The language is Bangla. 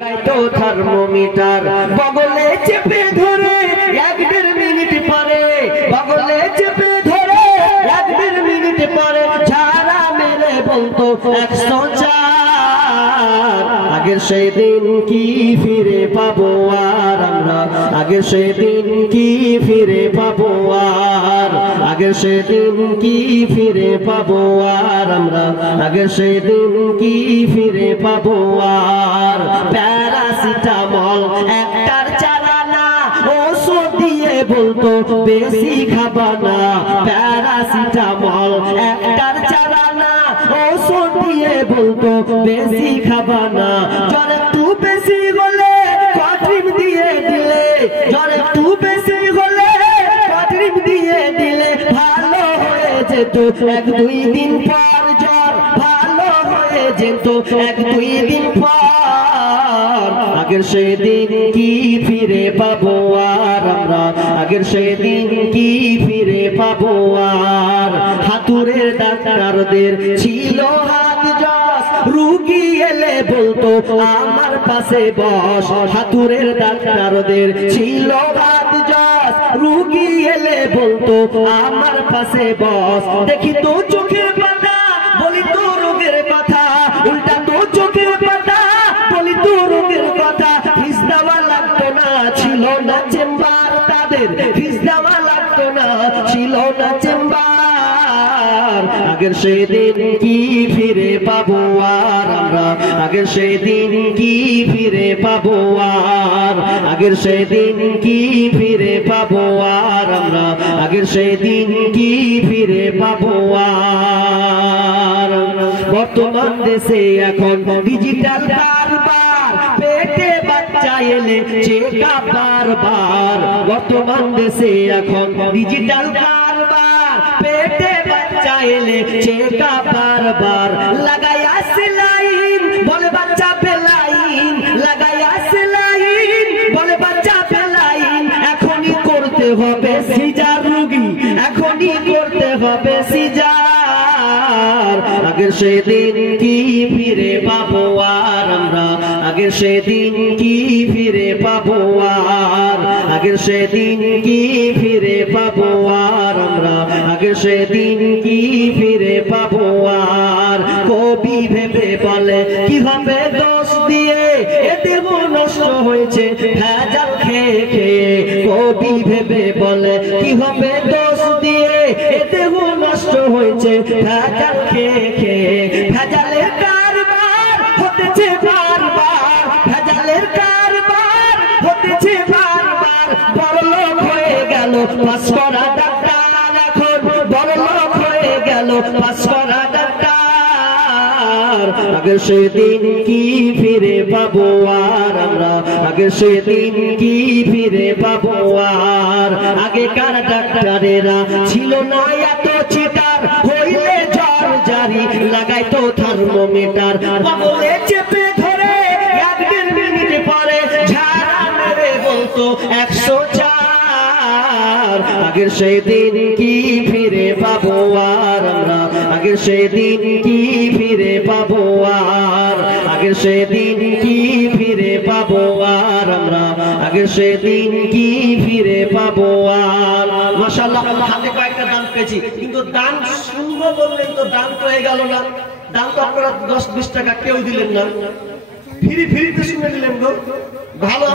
তো থার্মোমিটার বগলে চেপে ধরে 1-1.5 মিনিট পরে বগলে চেপে ধরে 1-1.5 মিনিট পরে ঝাড়া মেরে বলতো 104। আগের সেই দিন কি ফিরে পাবো আর আমরা, আগের সেই দিন কি ফিরে পাবো আর, আগের সেই দিন কি ফিরে পাবো আর আমরা, আগের সেই দিন কি ফিরে পাবো আর। প্যারাসিটামল একটার চারানা ওষুধ দিয়ে বলতো বেশি খাবা না, প্যারাসিটামল একটার চারানা ওষুধ দিয়ে বলতো বেশি খাবা না। জ্বর একটু বেশি হলে কট্রিম দিয়ে দিলে, জ্বর একটু বেশি হলে কট্রিম দিয়ে দিলে ভালো হয়ে যেত 1-2 দিন পর, জ্বর ভালো হয়ে যেত 1-2 দিন পর। আগের সেই দিন কি ফিরে পাবো আর আমরা, আগের সেই দিন কি ফিরে পাবো আর। হাতুড়ের ডাক্তারদের ছিল হাত জস, রুগী এলে বলতো আমার পাশে বস। হাতুড়ের ডাক্তারদের ছিল হাত জস, রুগী এলে বলতো আমার পাশে বস। দেখি তো চোখের পাতা বলি তো রোগের কথা, উল্টা তো চোখের পাতা বলি তো রোগের কথা। ফিস দেওয়া লাগতো না, ছিল না চেম্বার তাদের, ফিস দেওয়া লাগতো না, ছিল না চেম্বার। আগের সেই দিন কি ফিরে পাবো আর আমরা, আগের সেই দিন কি ফিরে পাবো আর, আগের সেই দিন কি ফিরে পাবো আর আমরা, আগের সেই দিন কি ফিরে পাবো আর। বর্তমান দেশে এখন ডিজিটাল কারবার, পেটে বাচ্চা এলে চেকআপ বারবার। বর্তমান দেশে এখন ডিজিটাল কারবার, পেটে বাচ্চা এলে চেকআপ বারবার। লাগায়া সেলাইন বলে বাচ্চা পেলাইন, লাগায়া সেলাইন বলে বাচ্চা পেলাইন। এখনই করতে হবে সিজার রোগী, এখনই করতে হবে সিজার। আগের সেই দিন কি ফিরে পাবো আর আমরা, আগের সেই দিন কি ফিরে পাবো আর, আগের সেই দিন কি ফিরে পাবো আর আমরা, আগের সেই দিন কি ফিরে পাবো আর। কবি ভেবে বলে কি হবে দোষ দিয়ে এ দেহ নষ্ট হয়েছে ভেজাল খেয়ে খেয়ে। কবি ভেবে বলে কি হবে দোষ দিয়ে এ দেহ নষ্ট হয়েছে ভেজাল খেয়ে খেয়ে। ভেজালের কারবার হতেছে বারবার, ভেজালের কারবার হতেছে বারবার। বড়লোক হয়ে গেল পাস করা ডাক্তার, এখন বড়লোক হয়ে গেল পাস করা ডাক্তার। আগের সেই দিন কি ফিরে পাবো আর আমরা, আগের সেই দিন কি ফিরে পাবো আর। আগেকার ডাক্তারেরা ছিল না এত চিটার, হইলে জ্বর জারি লাগাইতো থার্মোমিটার। বগলে চেপে ধরে 1-1.5 মিনিট পরে ঝাড়া মেরে বলতো 104। আগের সেই দিন কি ফিরে পাবো আর আমরা, আগের সেই দিন কি ফিরে পাবো আর, আগের সেই দিন কি ফিরে পাবো আর আমরা, আগের সেই দিন কি ফিরে পাবো আর। মাশাআল্লাহ হাতে কয়েকটা দান পেয়েছি, কিন্তু দান শুনবো বললেন তো দান তো হয়ে গেল না। দান তো আপনারা 10-20 টাকা কেউ দিলেন না, ফ্রিতে শুনে নিলেন গো। ভালো